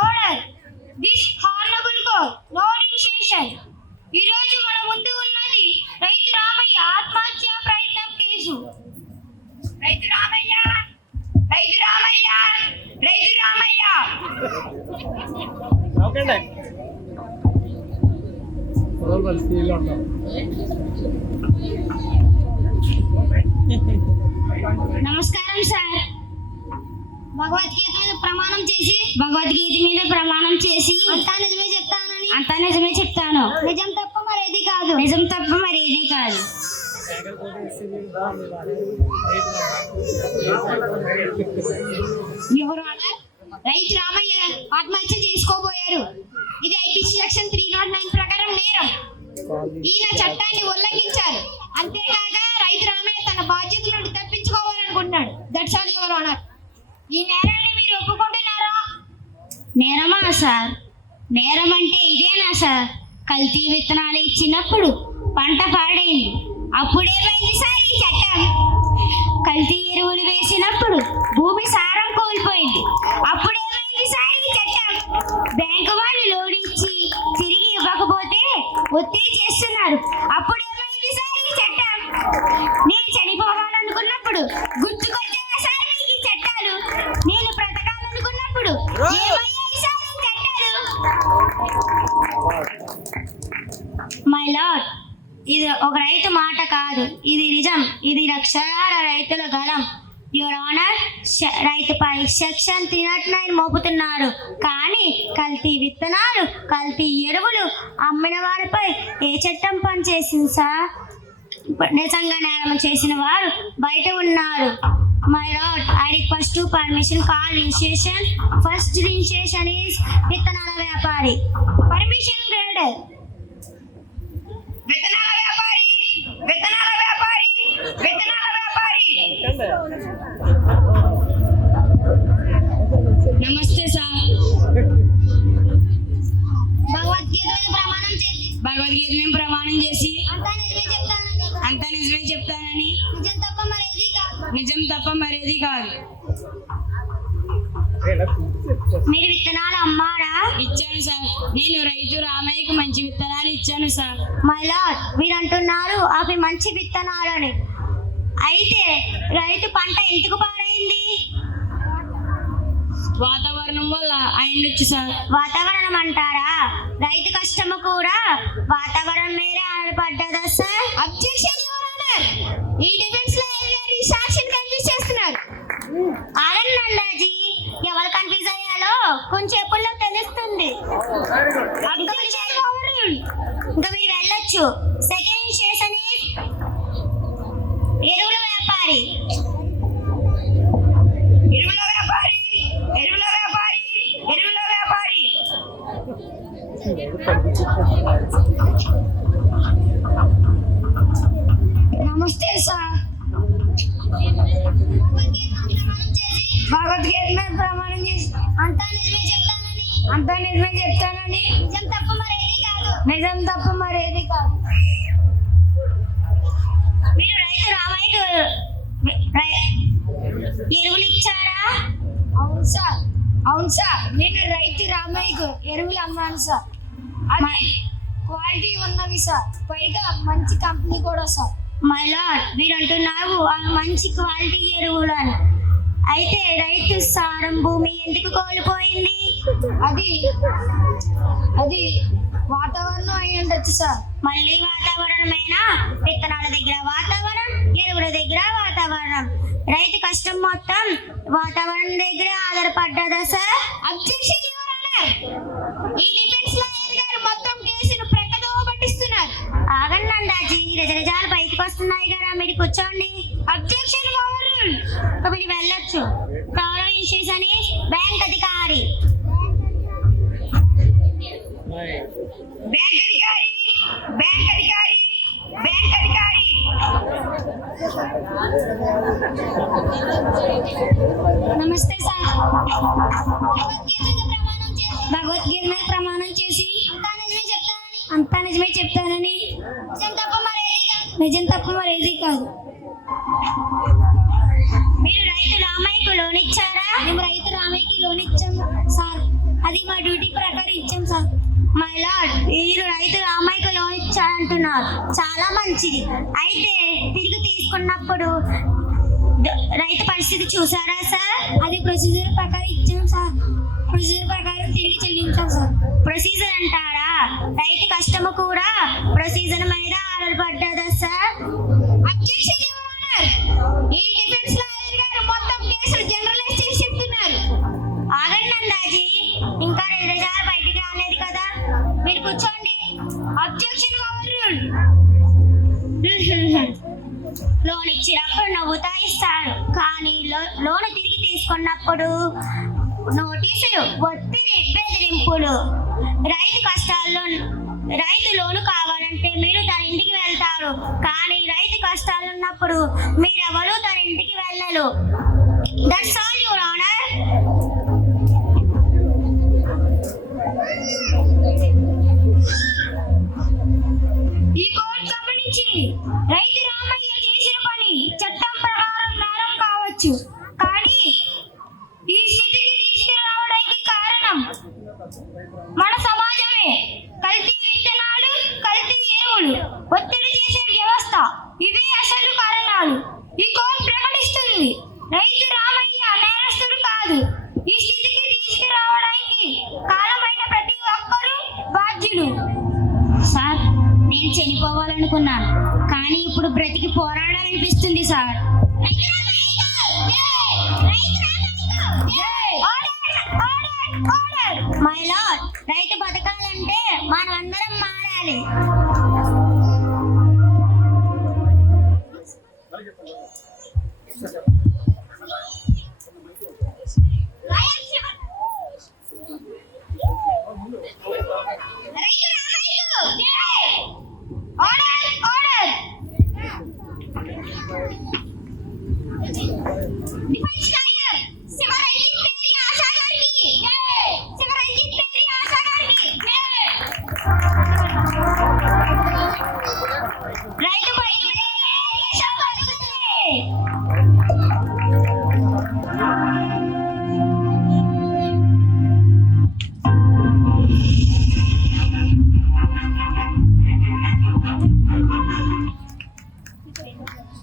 Order this honourable court no initiation. ఈ రోజు మన ముందు ఉన్నది రైతు రామయ్య ఆత్మహత్య ప్రయత్నం కేసు. రైతు రామయ్య, రైతు రామయ్య, రైతు రామయ్య. నమస్కారం సార్. భగవద్గీత మీద ప్రమాణం చేసి అంతా నిజమే చెప్తాను. నిజం తప్ప మరేది కాదు. ఎవరు రైతు రామయ్య ఆత్మహత్య చేసుకోబోయారు. ఇది ఐపీసీ సెక్షన్ 309 ప్రకారం నేరం. ఈయన చట్టాన్ని ఉల్లంఘించారు. అంతేకాక రైతు రామయ్య తన బాధ్యతల నుండి తప్పించుకోవాలనుకుంటున్నాడు. That's all your honour. ఈ నేరాన్ని మీరు ఒప్పుకుంటున్నారా? నేరమా సార్? నేరం అంటే ఇదేనా సార్? కల్తీ విత్తనాలు ఇచ్చినప్పుడు పంట పాడైంది, అప్పుడేమైంది సార్ ఈ చట్టం? కల్తీ ఎరువులు వేసినప్పుడు భూమి సారం కోల్పోయింది, అప్పుడేమైంది సార్ ఈ చట్టం? బ్యాంకు వాళ్ళు లోన్ ఇచ్చి తిరిగి ఇవ్వకపోతే ఒత్తిడి చేస్తున్నారు, అప్పుడేమైంది సార్ ఈ చట్టం? నేను చనిపోవాలనుకున్నప్పుడు గుర్తుకొచ్చాయా సార్ మీకు ఈ చట్టాలు? నేను బ్రతకాలనుకున్నప్పుడు ఏమయ్యాయి సార్ ఈ చట్టాలు? మై లార్డ్, ఇది ఒక రైతు మాట కాదు, ఇది నిజం. ఇది లక్షలాది రైతుల గలం. యువర్ ఆనర్, రైతుపై సెక్షన్ 309 మోపుతున్నారు. కానీ కల్తీ విత్తనాలు, కల్తీ ఎరువులు అమ్మిన వారిపై ఏ చట్టం పనిచేసింది సార్? నిజంగా నేరం చేసిన వారు బయట ఉన్నారు. My lord, I request to permission call initiation. First initiation is విత్తనాల వ్యాపారి. Permission grader. విత్తనాల వ్యాపారి, విత్తనాల వ్యాపారి, విత్తనాల వ్యాపారి. నమస్తే సార్. భగవద్గీత మీద ప్రమాణం చేసి అంతా నిజమే చెప్తానని. నిజం తప్ప మరేది కాదు. మీరు విత్తనాలు అమ్మారా? ఇచ్చాను సార్. నేను రైతు రామయ్యకు మంచి విత్తనాలు ఇచ్చాను సార్. మై లార్డ్, మీరు అంటున్నారు అవి మంచి విత్తనాలని. అయితే రైతు పంట ఎందుకు పాడైంది? వాతావరణం వల్ల అయిండొచ్చు సార్. వాతావరణం అంటారా? రైతు కష్టము కూడా వాతావరణం మీరే ఆధారపడ్డదా సార్? Objection your honour. ఈ డిఫెన్స్ లో ఈ సాక్ష్యం కన్ఫ్యూజ్ చేస్తున్నారు. ఆగండి నందాజీ, ఎవరు కన్ఫ్యూజ్ అయ్యాలో కొంచెం ఎప్పుడులో తెలుస్తుంది. ఇంకా మీరు వెళ్ళొచ్చు. సెకండ్ ఇనిషియేషన్ ఎరువుల వ్యాపారి. ఎరువుల వ్యాపారి, ఎరువుల వ్యాపారి, ఎరువుల వ్యాపారి. నమస్తే సార్. భగవద్గీత మీద ప్రమాణం చేసి అంతా నిజమే చెప్తానని. నిజం తప్ప మరేది కాదు. మీరు రైతు రామయ్యకు ఎరువులు ఇచ్చారా? అవును సార్. నేను రైతు రామయ్యకు ఎరువులు అమ్మాను సార్. అది క్వాలిటీ ఉన్నవి సార్, పైగా మంచి కంపెనీ కూడా సార్. మై లార్డ్, మీరు అంటున్నారు మంచి క్వాలిటీ ఎరువులు అని. అయితే రైతు సారం భూమి ఎందుకు కోల్పోయింది? అది వాతావరణం అయి ఉండొచ్చు సార్. మళ్ళీ వాతావరణమైనా? విత్తనాల దగ్గర వాతావరణం, ఎరువుల దగ్గర వాతావరణం. రైతు కష్టం మొత్తం వాతావరణం దగ్గర ఆధారపడ్డదా సార్? Objection your honour. ఈ డిఫెన్స్ లాయర్ గారు మొత్తం కేసును ప్రకటన పట్టిస్తున్నారు. ఆగండి నందాజీ, నిజాలు బయటకు వస్తున్నాయి కదా, మీరు కూర్చోండి. Objection over rule. మీరు వెళ్ళొచ్చు. గౌరవ ఇన్స్టిట్యూషన్ బ్యాంక్ అధికారి. బ్యాంక్ అధికారి, బ్యాంక్ అధికారి, బ్యాంక్ అధికారి. నమస్తే సార్. భగవద్గీత మీద ప్రమాణం చేసి అంతా నిజమే చెప్తానని. నిజం తప్ప మరేది కాదు. మీరు రైతు రామయ్యకు లోన్ ఇచ్చారా? మేము రైతు రామయ్యకి లోన్ ఇచ్చాము సార్. అది అంటున్నారు. చాలా మంచిది. అయితే తిరిగి తీసుకున్నప్పుడు రైతు పరిస్థితి చూసారా సార్? అది ప్రొసీజర్ ప్రకారం ఇచ్చాం సార్. ప్రొసీజర్ ప్రకారం తిరిగి చెల్లించాం సార్. ప్రొసీజర్ అంటారా? రైతు కష్టము కూడా ప్రొసీజర్ మీద ఆధారపడ్డదా సార్? Objection your honour. ఈ డిఫెన్స్ లాయర్ గారు మొత్తం కేసులు జనరలైజ్ చేసి చెప్తున్నారు. ఆగండి అందాజీ, ఇంకా 2 నిమిషాలు బయటికి రాలేదు కదా, మీరు కూర్చోండి. Objection over rule. లోన్ ఇచ్చినప్పుడు నవ్వుతా ఇస్తారు, కానీ లోన్ తిరిగి తీసుకున్నప్పుడు నోటీసులు, ఒత్తిడి, బెదిరింపులు. రైతు లోను కావాలంటే మీరు తన ఇంటికి వెళ్తారు, కానీ రైతు కష్టాలు ఉన్నప్పుడు మీరెవరు తన ఇంటికి వెళ్ళరు. That's all your honour. ఈ కోర్టు గమనించింది. రైతు రామయ్య చేసిన పని చట్టం ప్రకారం నేరం కావచ్చు, కానీ ఈ స్థితికి తీసుకురావడానికి కారణం మన సమాజమే. కల్తీ విత్తనాలు, కల్తీ ఎరువులు, ఒత్తిడి చేసే వ్యవస్థ, ఇవే అసలు కారణాలు. ఈ కోర్టు ప్రకటిస్తుంది, రైతు రామయ్య నేరస్తుడు కాదు. ఈ స్థితికి తీసుకురావడానికి కారణమైన ప్రతి ఒక్కరూ బాధ్యులు. సార్, నేను చనిపోవాలనుకున్నాను, కానీ ఇప్పుడు బ్రతికి పోరాడాలనిపిస్తుంది సార్. మై లార్డ్, రైతు బతకాలంటే మనమందరం మారాలి. Defense